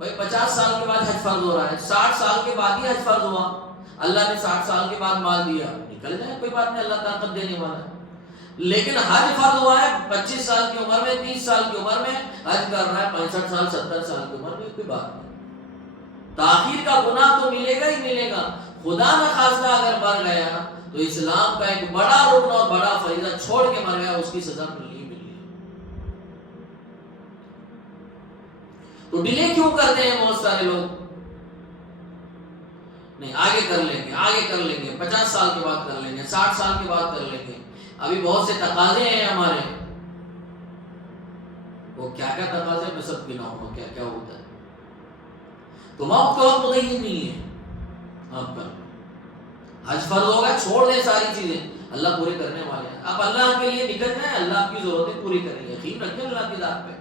بھائی 50 سال کے بعد حج فرض ہو رہا ہے، 60 سال کے بعد ہی حج فرض ہوا، اللہ نے 60 سال کے بعد مال دیا، نکل جائے کوئی بات نہیں، اللہ طاقت دینے والا ہے۔ لیکن حج فرض ہوا ہے 25 سال کی عمر میں، 30 سال کی عمر میں حج کر رہا ہے، 65 سال 70 سال کی عمر میں، کوئی بات نہیں۔ تاخیر کا گناہ تو ملے گا ہی ملے گا، خدا نہ خواستہ اگر مر گیا تو اسلام کا ایک بڑا رکن اور بڑا فریضہ چھوڑ کے مر گیا، اس کی سزا ملنی ہی ملنی ہے۔ تو ڈیلے کیوں کرتے ہیں بہت سارے لوگ؟ نہیں آگے کر لیں گے، آگے کر لیں گے، 50 سال کے بعد کر لیں گے، 60 سال کے بعد کر لیں گے، ابھی بہت سے تقاضے ہیں ہمارے۔ وہ کیا کیا تقاضے میں سب گناؤں گا، کیا کیا ہوتا ہے۔ تو موت کا وقت نہیں ہے آپ کا، حج فرض ہوگا، چھوڑ دیں ساری چیزیں، اللہ پورے کرنے والے ہیں۔ آپ اللہ کے لیے نکل جائیں، اللہ آپ کی ضرورتیں پوری کریں گے، یقین رکھیں اللہ کی ذات پہ۔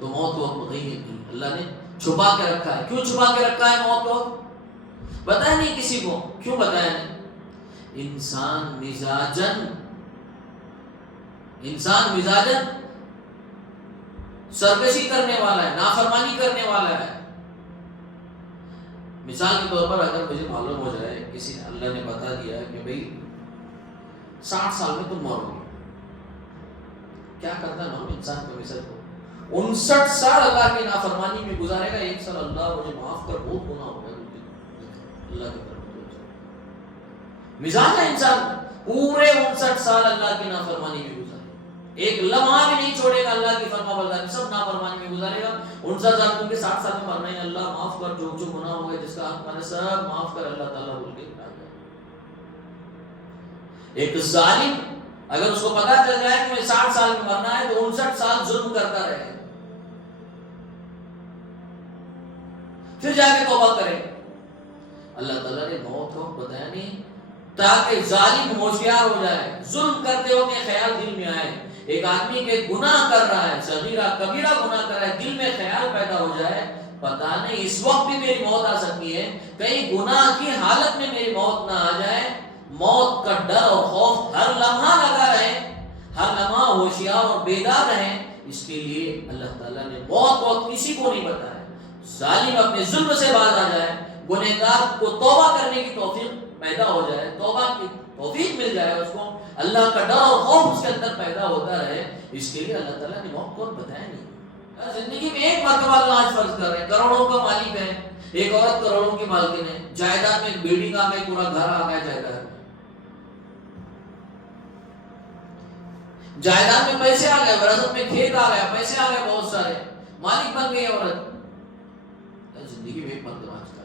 تو موت کو وقت نہیں، اللہ نے چھپا کے رکھا ہے۔ کیوں چھپا کے رکھا ہے موت کو؟ بتایا نہیں کسی کو، کیوں بتایا نہیں؟ انسان مزاجن سرکشی کرنے والا ہے، نافرمانی کرنے والا ہے۔ مثال کے طور پر اگر مجھے معلوم ہو جائے، کسی نے اللہ نے بتا دیا کہ بھئی 60 سال میں تم مرو گے، کیا کرتا ہے معلوم انسان کو؟ مثال کو 59 سال اللہ کی نافرمانی میں گزارے گا، ایک سال اللہ مجھے معاف کر، بہت گناہ ہو گیا اللہ کی طرف۔ مزاج ہے انسان پورے 59 سال اللہ کی نافرمانی میں گزارے، ایک لمحہ بھی نہیں چھوڑے گا اللہ کی فرما برداری، سب نافرمانی میں گزارے گا۔ 59 سال کیونکہ 60 سال میں مرنا ہے، اللہ معاف کر، جو جو گناہ ہو گئے جس کا حق میں سب معاف کر، اللہ تعالیٰ بول کے کہا جائے۔ ایک ظالم اگر اس کو پتا چل جائے کہ میں 60 سال میں مرنا ہے تو 59 سال ظلم کرتا رہے، پھر جا کے توبہ کرے۔ اللہ تعالیٰ نے موت کو بتایا نہیں تاکہ ظالم ہوشیار ہو جائے، ظلم کرتے ہو کہ خیال دل میں آئے، ایک آدمی کے گناہ کر رہا ہے، صغیرہ کبیرہ گناہ کر رہا ہے، دل میں خیال پیدا ہو جائے پتہ نہیں اس وقت بھی میری موت آ سکتی ہے، کہیں گناہ کی حالت میں میری موت نہ آ جائے۔ موت کا ڈر اور خوف ہر لمحہ لگا رہے، ہر لمحہ ہوشیار اور بیدار رہے، اس کے لیے اللہ تعالیٰ نے موت کسی کو نہیں بتایا۔ ظالم اپنے ظلم سے باز آ جائے، گنہگار کو توبہ کرنے کی توفیق پیدا ہو جائے، توبہ کی توفیق مل جائے اس کو، اللہ کا ڈر اور خوف اس کے اندر پیدا ہوتا رہے، اس کے لیے اللہ تعالیٰ نے موت کو بتایا نہیں۔ زندگی میں ایک مرتبہ اللہ آج فرض کر رہے ہیں، کروڑوں کا مالک ہے، ایک عورت کروڑوں کی مالکن ہے، جائیداد میں بلڈنگ آ گئی، پورا گھر آ گیا جائیداد میں، جائیداد میں پیسے آ گئے، وراثت میں کھیت آ گیا، پیسے آ گئے بہت سارے، مالک بن گئی عورت۔ زندگی میں ایک مرتبہ آج کر،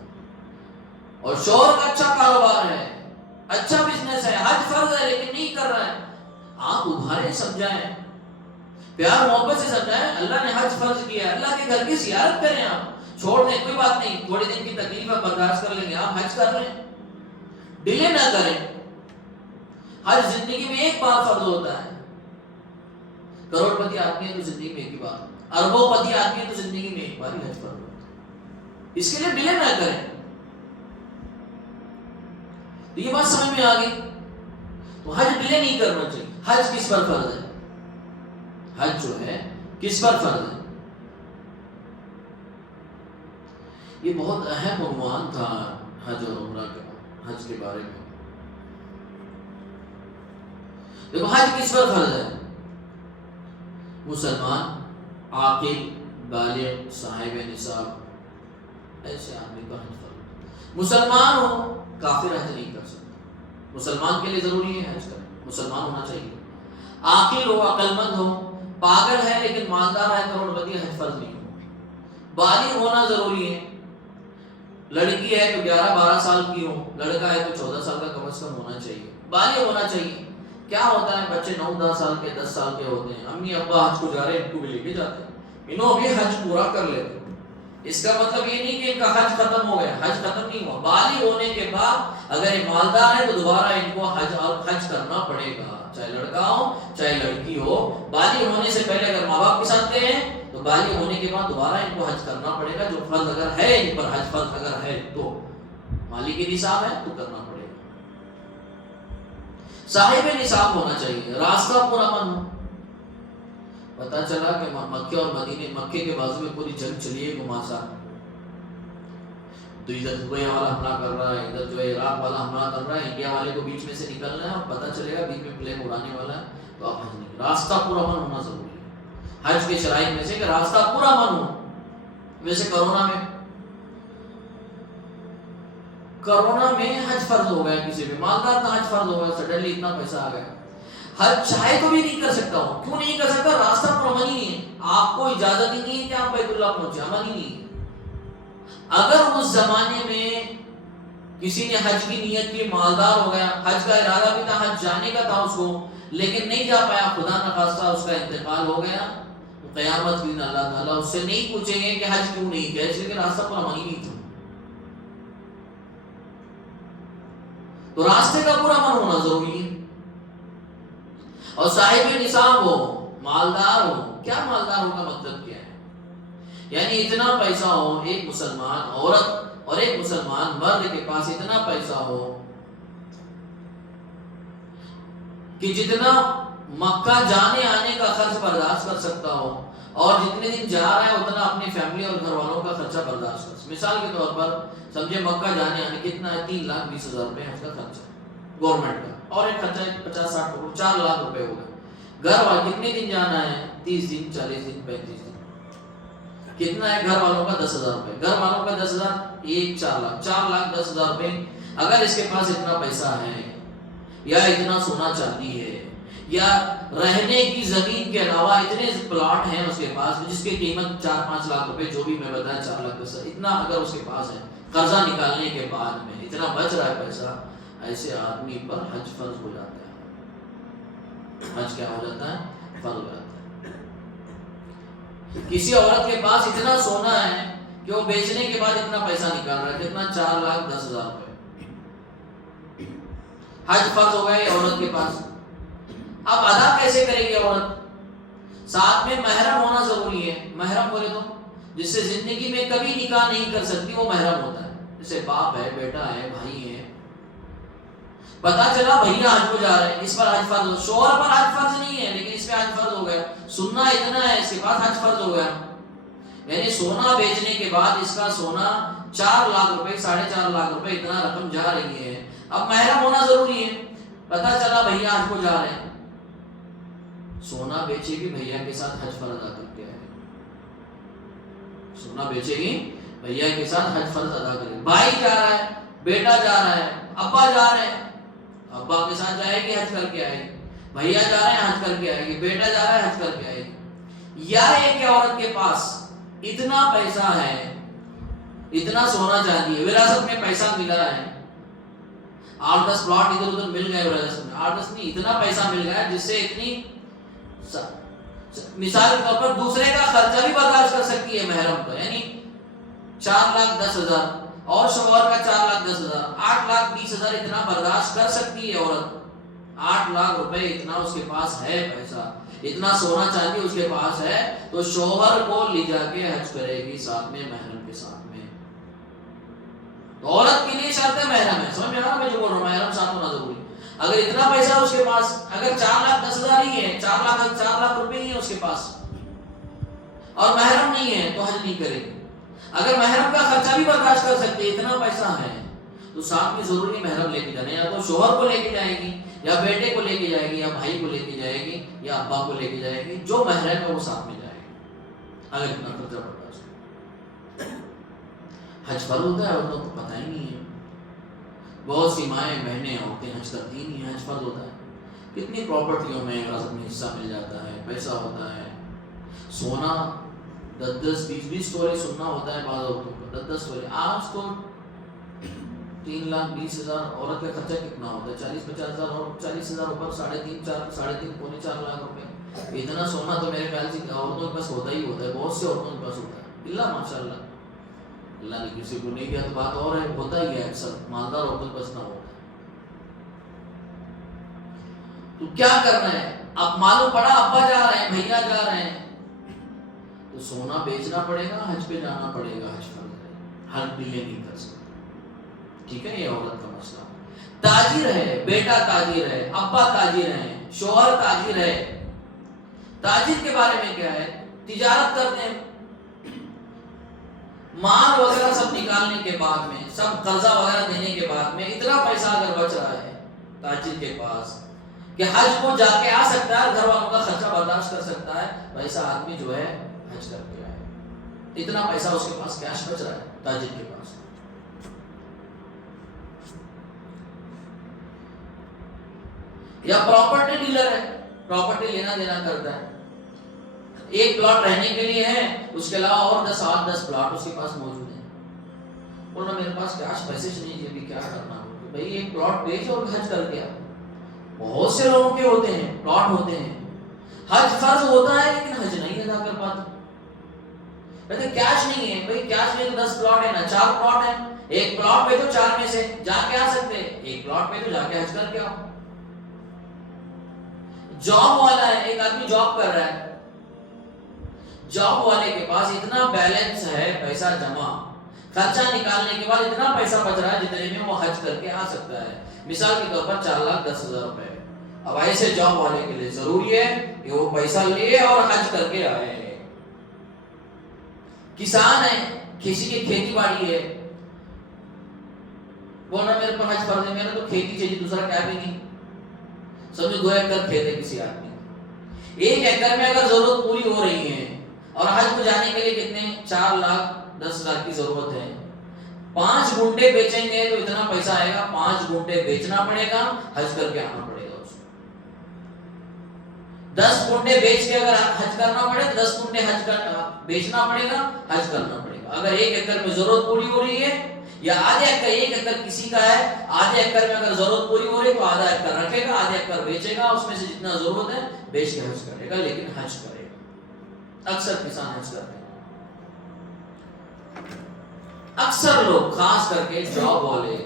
اور شوہر کا اچھا کاروبار ہے، اچھا بزنس ہے، حج فرض ہے لیکن نہیں کر رہا ہے، آپ ابھارے سمجھائیں، پیار محبت سے سمجھائیں، اللہ نے حج فرض کیا ہے، اللہ کے گھر کی زیارت کریں، آپ چھوڑ دیں کوئی بات نہیں، تھوڑے دن کی تکلیف آپ برداشت کر لیں گے، آپ حج کر لیں، ڈیلے نہ کریں۔ حج زندگی میں ایک بار فرض ہوتا ہے، کروڑ پتی آدمی ہے تو زندگی میں ایک ہی بار، اربوں پتی آدمی ہے تو زندگی میں ایک بار ہی حج فرض ہوتا ہے، اس کے لیے ڈیلے نہ کریں۔ تو یہ بات سمجھ میں آ گئی، تو حج ڈیلے نہیں کرنا چاہیے۔ حج کس پر فرض ہے؟ حج جو ہے کس پر فرض ہے؟ یہ بہت اہم عنوان تھا حج اور عمرہ کا، حج کے بارے میں۔ دیکھو حج کس پر فرض ہے؟ مسلمان، عاقل، بالغ، صاحب نصاب، ایسے آدمی کا حج فرض ہے۔ مسلمان ہو، کافر حج نہیں کر سکتا، مسلمان کے لیے ضروری ہے حج کرنا، مسلمان ہونا چاہیے۔ عاقل ہو، عقل مند ہو، پاگل ہے لیکن مالدار ہے، کروڑ پتی، حج فرض نہیں ہو۔ بالغ ہونا ضروری ہے، لڑکی ہے تو 11-12 سال کی ہو، لڑکا ہے تو 14 سال کا کم از کم ہونا چاہیے، بالغ ہونا چاہیے۔ کیا ہوتا ہے بچے 9-10 سال کے 10 سال کے ہوتے ہیں، امی ابا حج کو جا رہے ہیں، ان کو بھی لے کے جاتے ہیں، انہوں بھی حج پورا کر لیتے ہیں، اس کا مطلب یہ نہیں کہ ان کا حج ختم ہو گیا، حج ختم نہیں ہوا، بالغ ہونے کے بعد اگر یہ مالدار ہے تو دوبارہ ان کو حج کرنا پڑے گا، چاہے لڑکا ہو چاہے لڑکی ہو، بالغ ہونے سے پہلے اگر ماں باپ کے ساتھ گئے ہیں تو بالغ ہونے کے بعد دوبارہ ان کو حج کرنا پڑے گا، جو فرض اگر ہے ان پر، حج فرض اگر ہے تو مالک نصاب ہے تو کرنا پڑے گا۔ صاحب نصاب ہونا چاہیے، راستہ پورا من ہو، پتا چلا کہ مکے اور مدینے، مکے کے بازو میں پوری جنگ چلی ہے گھماسا، تو ادھر دبئی والا حملہ کر رہا ہے، ادھر جو ہے عراق والا حملہ کر رہا ہے، انڈیا والے کو بیچ میں سے نکلنا ہے، اور پتہ چلے گا بیچ میں پلین اڑانے والا ہے، تو آپ حج نہیں، راستہ پورا من ہونا ضروری ہے۔ حج کے شرائط میں سے کہ راستہ پورا من ہو۔ ویسے کرونا میں حج فرض ہو گیا، کسی پہ مالدار کا حج فرض ہو گیا، سڈنلی اتنا پیسہ آ گیا، حج چاہے تو بھی نہیں کر سکتا ہوں۔ کیوں نہیں کر سکتا؟ راستہ پورا من ہی نہیں ہے، آپ کو اجازت ہی نہیں ہے کہ آپ بیت اللہ پہنچے، عمل ہی نہیں ہے۔ اگر اس زمانے میں کسی نے حج کی نیت کی، مالدار ہو گیا، حج کا ارادہ بھی تھا، حج جانے کا تھا اس کو، لیکن نہیں جا پایا، خدا نخواستہ اس کا انتقال ہو گیا، تو قیامت کے دن اللہ تعالیٰ اس سے نہیں پوچھیں گے کہ حج کیوں نہیں کیا، اس لیے کہ راستہ پورا من ہی نہیں تھا۔ تو راستے کا پورا من ہونا ضروری ہے، اور صاحب نصاب ہو، مالدار ہو۔ کیا مالدار ہو کا مطلب کیا ہے؟ یعنی اتنا پیسہ ہو، ایک مسلمان عورت اور ایک مسلمان مرد کے پاس اتنا پیسہ ہو کہ جتنا مکہ جانے آنے کا خرچ برداشت کر سکتا ہو، اور جتنے دن جا رہا ہے اتنا اپنی فیملی اور گھر والوں کا خرچہ برداشت کر سکتا۔ مثال کے طور پر سمجھے مکہ جانے آنے کتنا ہے، 3,20,000 روپے اس کا خرچہ گورنمنٹ کا، اور ایک خرچہ 50-60 کروڑ، 4 لاکھ روپے ہوگا۔ گھر والے کتنے دن جانا ہے، 30 دن 40 دن 35 دن، کتنا ہے گھر والوں کا 10,000 روپے، گھر والوں کا 10,000، ایک 4 لاکھ، 4,10,000 روپے۔ اگر اس کے پاس اتنا پیسہ ہے، یا اتنا سونا چاندی ہے، یا رہنے کی زمین کے علاوہ اتنے پلاٹ ہیں اس کے پاس جس کی قیمت 4-5 لاکھ روپے، جو بھی میں بتایا 4,10,000، اتنا اگر اس کے پاس ہے، قرضہ نکالنے کے بعد میں اتنا بچ رہا ہے پیسہ، ایسے آدمی پر حج فرض ہو جاتا ہے۔ حج کیا ہو جاتا ہے؟ فرض ہو جاتا ہے۔ کسی عورت کے پاس اتنا سونا ہے کہ وہ بیچنے کے بعد اتنا پیسہ نکال رہا ہے، کتنا؟ 4,10,000 روپے، حج فرض ہو گئے عورت کے پاس۔ اب ادا کیسے کرے گی عورت؟ ساتھ میں محرم ہونا ضروری ہے۔ محرم بولے تو جس سے زندگی میں کبھی نکاح نہیں کر سکتی، وہ محرم ہوتا ہے، جیسے باپ ہے، بیٹا ہے، بھائی ہے۔ پتا چلا بھیا حج کو جا رہے ہیں، اس پر حج فرض ہو، شوہر پر حج فرض نہیں ہے لیکن اس پہ حج فرض ہو گیا، سننا اتنا ہے، اس کے بعد حج فرض ہو گیا۔ یعنی سونا بیچنے کے بعد اس کا سونا 4 لاکھ روپے، 4.5 لاکھ روپے، اتنا رقم جا رہی ہے۔ اب محرم ہونا ضروری ہے۔ پتا چلا بھیا حج کو جا رہے ہیں، سونا بیچے گی بھیا کے ساتھ حج فرض ادا کر کے آئے گی، سونا بیچے گی بھیا کے ساتھ حج فرض ادا کرے گی۔ بھائی جا رہا ہے، بیٹا جا رہا ہے، ابا جا رہے ہیں، ابا کے ساتھ جائے گی، حج کر کے آئے گی۔ بھیا جا رہے ہیں، حج کر کے آئے گی۔ بیٹا جا رہا ہے، حج کر کے آئے گی۔ یا ایک عورت کے پاس اتنا پیسہ ہے، اتنا سونا چاندی ہے، وراثت میں پیسہ ملا ہے، 8-10 پلاٹ ادھر ادھر مل گئے وراثت میں، 8-10 نہیں، اتنا پیسہ مل گیا جس سے اتنی، مثال کے طور پر دوسرے کا خرچہ بھی برداشت کر سکتی ہے محرم کا، یعنی 4,10,000 اور شوہر کا 4,10,000، 8,20,000 اتنا برداشت کر سکتی ہے عورت۔ 8 لاکھ روپے اتنا اس کے پاس ہے پیسہ، اتنا سونا چاندی اس کے پاس ہے، تو شوہر کو لے جا کے حج کرے گی ساتھ میں، محرم کے ساتھ میں۔ تو عورت کے لیے شرط محرم ہے، سمجھ میں آ رہا میں جو بول رہا ہوں؟ محرم ساتھ ہونا ضروری ہے۔ اگر اتنا پیسہ اس کے پاس، اگر 4,10,000 ہی ہے، 4 لاکھ روپے ہی ہے اس کے پاس، اور محرم نہیں ہے، تو حج نہیں کرے گی۔ اگر محرم کا خرچہ بھی برداشت کر سکتے، اتنا پیسہ ہے، تو ساتھ میں ضروری محرم لے کے جانا، یا تو شوہر کو لے کے جائے گی، یا بیٹے کو لے کے جائے گی، یا بھائی کو لے کے جائے گی، یا ابا کو لے کے جائے گی، جو محرم ہے وہ ساتھ میں جائے گی، اگر اتنا خرچہ برداشت۔ حج فرض ہوتا ہے، عورتوں کو پتہ ہی نہیں ہے، بہت سی مائیں بہنیں عورتیں حج کرتی ہی نہیں، حج فرض ہوتا ہے۔ کتنی پراپرٹیوں میں وراثت میں حصہ مل جاتا ہے، پیسہ ہوتا ہے، سونا 10-20 توڑے سننا ہوتا ہے بعض عورتوں کو، 10 توڑے۔ آج تو 3,20,000 عورت کا خرچہ کتنا ہوتا ہے؟ 40-50,000، اور 40,000 اوپر 3.5-4 لاکھ روپے۔ اتنا سونا تو میرے خیال سے عورتوں کے پاس ہوتا ہی ہوتا ہے، بہت سے عورتوں کے پاس ہوتا ہے، اللہ ماشاء اللہ، اللہ نے کسی کو نہیں کیا تو بات اور ہے، ہوتا ہی ہے، اکثر مالدار عورتوں کے پاس نہ ہوتا ہے۔ تو کیا کرنا ہے؟ اب معلوم پڑا ابا جا رہے ہیں، بھیا جا رہے ہیں، تو سونا بیچنا پڑے گا، حج پہ جانا پڑے گا، حج فرض ہے، حج ڈیلے نہیں کر سکتے۔ ٹھیک ہے، یہ عورت کا مسئلہ۔ تاجر ہے، بیٹا تاجر ہے، ابا تاجر ہے، شوہر تاجر ہے، تاجر کے بارے میں کیا ہے؟ تجارت کرتے ہیں، مال وغیرہ سب نکالنے کے بعد میں، سب قرضہ وغیرہ دینے کے بعد میں اتنا پیسہ اگر بچ رہا ہے تاجر کے پاس کہ حج کو جا کے آ سکتا ہے، گھر والوں کا خرچہ برداشت کر سکتا ہے، ویسا آدمی جو ہے حج کر کے آئے، اتنا پیسہ اس کے پاس کیش بچ رہا ہے تاجر کے پاس۔ یا پراپرٹی ڈیلر ہے، پراپرٹی لینا دینا کرتا ہے، ایک پلاٹ رہنے کے لیے ہے، اس کے علاوہ اور 10 پلاٹ اس کے پاس موجود ہیں، بولنا میرے پاس کیش پیسے نہیں ہے، ابھی کیا کرنا ہے؟ بھائی ایک پلاٹ بیچ اور حج کر کے آ۔ بہت سے لوگوں کے ہوتے ہیں پلاٹ ہوتے ہیں، حج فرض ہوتا ہے لیکن حج نہیں ادا کر پاتے، کہتے کیش نہیں ہے، بھائی کیش میں تو 10 پلاٹ ہے نا، 4 پلاٹ ہے، ایک پلاٹ پہ تو 4 میں سے جا کے آ سکتے ہیں، ایک پلاٹ پہ تو جا کے حج کر کے آؤ۔ جاب والا ہے، ایک آدمی جاب کر رہا ہے، جاب والے کے پاس اتنا بیلنس ہے، پیسہ جمع، خرچہ نکالنے کے بعد اتنا پیسہ بچ رہا ہے جتنے میں وہ حج کر کے آ سکتا ہے، مثال کے طور پر 4,10,000 روپے۔ اب ایسے جاب والے کے لیے ضروری ہے کہ وہ پیسہ لے اور حج کر کے آئے۔ کسان ہے، کسی کی کھیتی باڑی ہے، بول رہا میرے پر حج فرض ہے، میرا تو کھیتی چاہیے، دوسرا کیا بھی نہیں، سمجھو 2 ایکڑ کھیت ہے کسی آدمی، 1 ایکڑ میں اگر ضرورت پوری ہو رہی ہے اور حج کو جانے کے لیے کتنے 4,10,000 کی ضرورت ہے، 5 گھنٹے بیچیں گے تو اتنا پیسہ آئے گا، 5 گھنٹے بیچنا پڑے گا، حج کر کے آنا پڑے گا اس کو۔ 10 گھنٹے بیچ کے اگر حج کرنا پڑے تو 10 گھنٹے بیچنا پڑے گا، حج کرنا پڑے گا۔ اگر 1 ایکڑ میں ضرورت پوری ہو رہی ہے یا آدھے ایکڑ، 1 ایکڑ کسی کا ہے، آدھے ایکڑ میں اگر ضرورت پوری ہو رہی ہے تو آدھا ایکڑ رکھے گا، آدھے ایکڑ بیچے گا، اس میں سے جتنا ضرورت ہے بیچ کے حج کرے گا، لیکن حج کرے گا۔ اکثر کسان حج کرتے ہیں، اکثر لوگ خاص کر کے جاب والے،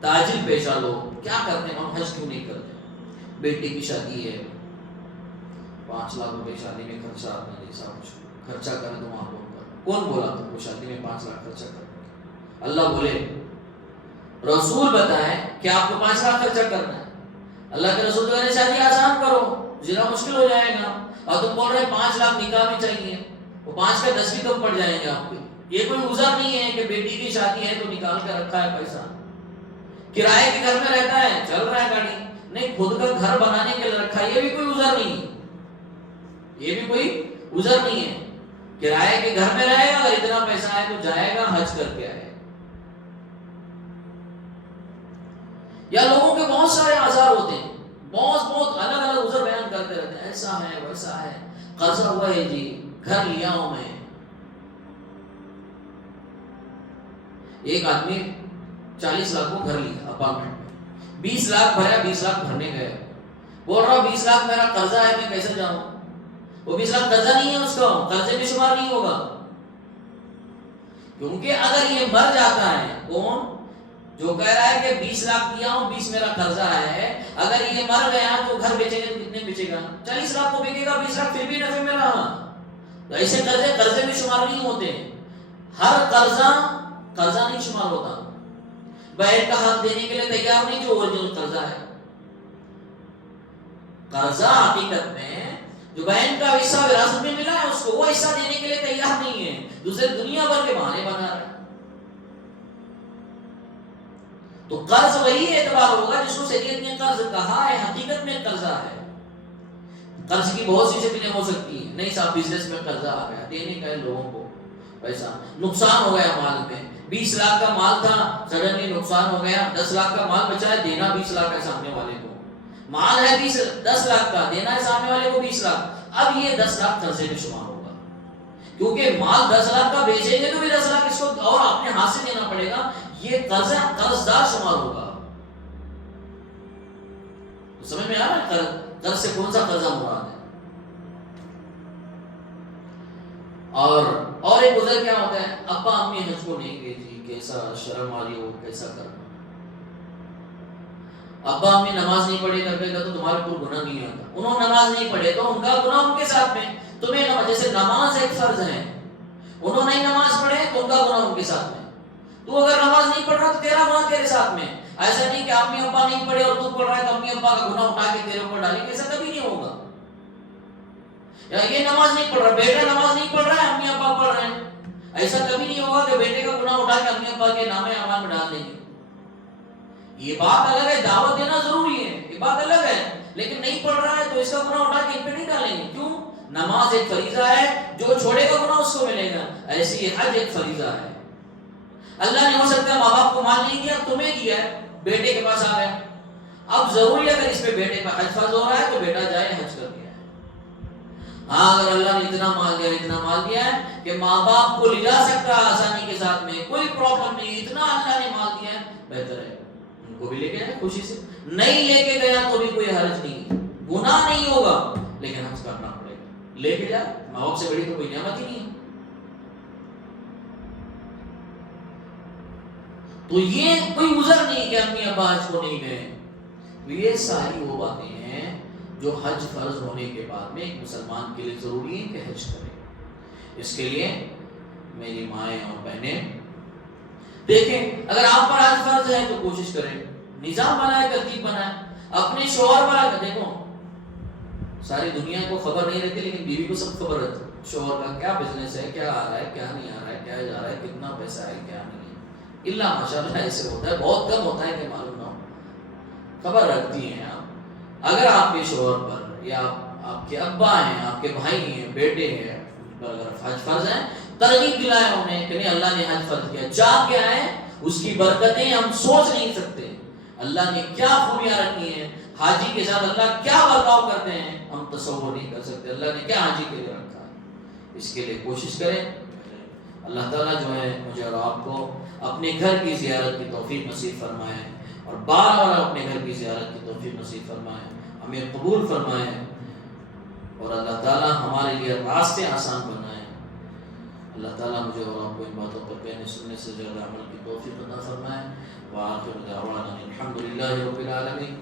تاجر پیشہ لوگ کیا کرتے ہیں؟ ہم حج کیوں نہیں کرتے؟ بیٹی کی شادی ہے، 5 لاکھ روپے شادی میں خرچہ آتا ہے، ایسا کچھ خرچہ کرے تو وہاں لوگ کر، کون بولا تم کو شادی میں 5 لاکھ خرچہ کرنا؟ اللہ بولے، رسول بتائیں کہ آپ کو 5 لاکھ خرچہ کرنا ہے، اللہ کے رسول کہتے ہیں شادی آسان کرو، زنا مشکل ہو جائے گا، اور تم بول رہے 5 لاکھ نکاح میں چاہیے، وہ 5 کا 10 بھی کم پڑ جائیں گے آپ کے۔ یہ کوئی عذر نہیں ہے کہ بیٹی کی شادی ہے تو نکال کے رکھا ہے پیسہ، کرائے کے گھر میں رہتا ہے، چل رہا ہے گاڑی، نہیں خود کا گھر بنانے کے لیے رکھا ہے، یہ بھی کوئی عذر نہیں ہے، یہ بھی کوئی عذر نہیں ہے، کرائے کے گھر میں رہے گا، اگر اتنا پیسہ آئے تو جائے گا، حج کر کے آئے۔ یا لوگوں کے بہت سارے آزار ہوتے ہیں، بہت الگ الگ عذر بیان کرتے رہتے ہیں، ایسا ہے ویسا ہے، قرضہ ہوا ہے جی، گھر لیا ہوں میں۔ ایک آدمی 40 لاکھ کو گھر لیا اپارٹمنٹ میں، 20 لاکھ بھرا، 20 لاکھ بھرنے گئے، بول رہا 20 لاکھ میرا قرضہ ہے، میں کیسے جاؤں؟ وہ 20 لاکھ قرضہ نہیں ہے اس کا، قرضے میں شمار نہیں ہوگا، کیونکہ اگر یہ مر جاتا ہے، کون جو کہہ رہا ہے کہ 20 لاکھ دیا ہوں، 20 میرا قرضہ ہے، اگر یہ مر گیا تو گھر بیچے گا تو کتنے بیچے گا؟ 40 لاکھ کو بکے گا، 20 لاکھ پھر بھی نفع میں رہا۔ تو ایسے قرضے میں شمار نہیں ہوتے، ہر قرضہ نہیں شمار ہوتا، بہن کا حق دینے کے لیے تیار نہیں جو اوریجنل قرضہ ہے۔ قرضہ حقیقت میں جو بہن کا حصہ وراثت میں ملا ہے اس کو، وہ حصہ دینے کے لیے تیار نہیں ہے، دوسرے دنیا بھر کے بہانے بنا رہے ہیں۔ تو قرض وہی اعتبار ہوگا جس کو شریعت نے قرض کہا ہے، حقیقت میں قرضہ ہے۔ قرض کی بہت سی شکلیں ہو سکتی ہیں، نہیں صاحب بزنس میں قرضہ آ گیا، دینے کا ہے لوگوں کو پیسہ، نقصان ہو گیا مال میں، 20 لاکھ کا مال تھا، سڈنلی نقصان ہو گیا، 10 لاکھ کا مال بچا ہے، دینا 20 لاکھ ہے سامنے والے کو، مال ہے 10 لاکھ کا، دینا ہے سامنے والے کو 20 لاکھ، اب یہ 10 لاکھ قرضے میں شمار ہوگا، کیونکہ مال 10 لاکھ کا بیچیں گے تو بھی 10 لاکھ اس کو اور اپنے ہاتھ سے دینا پڑے گا، یہ قرضدار شمار ہوگا۔ تو سمجھ میں آ رہا ہے قرض سے کون سا قرضہ مراد ہے؟ اور ایک عذر کیا ہوتا ہے؟ ابا امی حج کو نہیں گئے جی، کیسا شرم آ رہی ہو، کیسا کرنا، ابا امی نماز نہیں پڑھے کر کے تو تمہارے پر گناہ نہیں آتا، انہوں نماز نہیں پڑھے تو ان کا گناہ ان کے ساتھ میں، تمہیں جیسے نماز ایک فرض ہے، انہوں نہیں نماز پڑھے تو ان کا گناہ ان کے ساتھ میں، تو اگر نماز نہیں پڑھ رہا تو تیرا گناہ تیرے ساتھ میں، ایسا نہیں کہ امی ابا نہیں پڑھے اور تو پڑھ رہا ہے تو امی ابا کا گناہ اٹھا کے تیرے اوپر ڈالیں گے، ایسا کبھی نہیں ہوگا۔ یا یہ نماز نہیں پڑھ رہا، بیٹا نماز نہیں پڑھ رہا ہے، امی ابا پڑھ رہے ہیں، ایسا کبھی نہیں ہوگا کہ بیٹے کا گناہ اٹھا کے امی ابا کے نام اعمال میں ڈال دیں گے. یہ بات الگ ہے، دعوت دینا ضروری ہے، یہ بات الگ ہے، لیکن نہیں پڑھ رہا ہے تو اس کا گناہ اٹھا کے ان پہ نہیں ڈالیں گے. کیوں؟ نماز ایک فریضہ ہے، جو چھوڑے گا گناہ اس کو ملے گا. ایسی یہ حج ایک فریضہ ہے. اللہ نے ہو سکتا ہے ماں باپ کو مال نہیں دیا، تمہیں دیا ہے، بیٹے کے پاس آ گیا. اب ضروری ہے اگر اس پہ بیٹے کا حج فرض ہو رہا ہے تو بیٹا جائے حج کر دیا ہے. ہاں اگر اللہ نے اتنا مال دیا ہے کہ ماں باپ کو لے جا سکتا ہے آسانی کے ساتھ میں، کوئی پرابلم نہیں، اتنا اللہ نے مال دیا ہے، بہتر ہے ان کو بھی لے کے جائے خوشی سے. نہیں لے کے گیا تو بھی کوئی حرج نہیں ہے، گناہ نہیں ہوگا، لیکن حج کرنا پڑے گا. لے کے جائے، ماں باپ سے بڑی تو کوئی نعمت ہی نہیں ہے. تو یہ کوئی عذر نہیں کہ امی ابا حج کو نہیں گئے. تو یہ ساری وہ باتیں ہیں جو حج فرض ہونے کے بعد میں ایک مسلمان کے لیے ضروری ہے کہ حج کرے. اس کے لیے میری مائیں اور بہنیں دیکھیں، اگر آپ پر حج فرض ہے تو کوشش کریں، نظام بنائے، ترتیب بنائے، اپنے شوہر پر. دیکھو ساری دنیا کو خبر نہیں رہتی لیکن بیوی کو سب خبر رہتی. شوہر کا کیا بزنس ہے، کیا آ رہا ہے، کیا نہیں آ رہا ہے، کیا جا رہا ہے، کتنا پیسہ ہے، کیا نہیں ہے. اللہ ماشاءاللہ ایسے ہوتا ہے، بہت کم ہوتا ہے کہ معلوم نہ ہو، خبر رکھتی ہیں آپ. اگر آپ کے شوہر پر یا آپ کے ابا ہیں، آپ کے بھائی ہیں، بیٹے ہیں، اگر حج فرض ہے، ترغیب دلائے انہیں کہ نہیں اللہ نے حج فرض کیا، جا کے آئے. اس کی برکتیں ہم سوچ نہیں سکتے. اللہ نے کیا خوبیاں رکھی ہیں، حاجی کے ساتھ اللہ کیا برتاؤ کرتے ہیں، ہم تصور نہیں کر سکتے. اللہ نے کیا حاجی کے لیے رکھا ہے. اس کے لیے کوشش کریں. اللہ تعالیٰ جو ہے مجھے اور آپ کو اپنے گھر کی زیارت کی توفیق نصیب فرمائے، اور بار بار اپنے گھر کی زیارت کی توفیق نصیب فرمائے، ہمیں قبول فرمائے، اور اللہ تعالیٰ ہمارے لیے راستے آسان بنائے. اللہ تعالیٰ مجھے اور آپ کو ان باتوں پر کہنے سننے سے زیادہ عمل کی توفیق عطا فرمائے. وآخر دعوانا الحمد للہ رب العالمین.